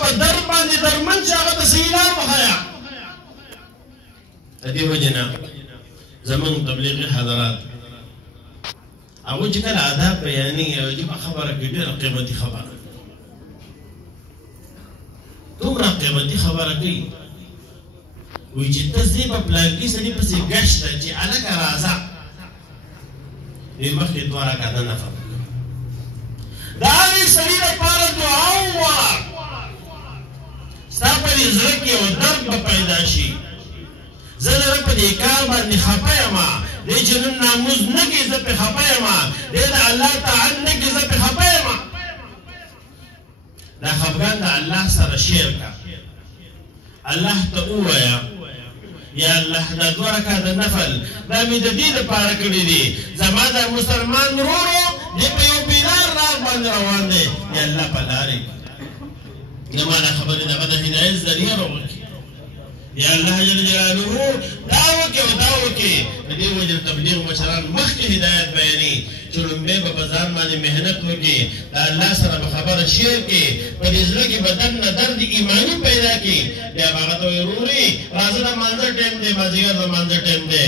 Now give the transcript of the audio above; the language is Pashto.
په در باندې درمن چې هغه ته صحیح لار وښیه. د دې وجې نه زمونږ تبلیغي حضرات هغوی چې کله آداب بیانوي عجیبه خبره کوي، ډېره قیمتي خبره، دومره قیمتي خبره کوي. وایي چې ته ځې په پلانکي سړي پسې ګشت ده چې هلکه راځه، دوی مخکې دوه رکعته نفل د هغې سړي لپاره دعا ووایه، ستا په دې زړه کې یو درد به پیدا شي. زه دره په دې کار باندې خفه یم، دی چې نن ناموز نه کوي زه پرې خفه یم، دی د الله طاعت نه کوي زه پرې خفه یم. دا خفګان د الله سره شیر کا، الله ته ووایه یا الله دا دوه رکعته نفل دا مې د دې دپاره کړي دي، زما د مسلمان ورورو دی په یو بېلار لار باندې روان دی، یا الله په لارې زما دا خبرې دغه د هدایت ذریعه راوکړي. یا الله جل جلاله دا وکړي او دا وکړي. د دې وجې تبلیغ مشران مخکې هدایت بیانوي چې لومبی به په ځان باندې محنت وکړي، د الله سره به خبره شیر کړي، په دې زړه کې به درد نه درد ایماني پیدا کړي. بیا به هغه ته وایي ورورې راځه د لمانځه ټایم دی، مازدیګر د لمانځه ټایم دی.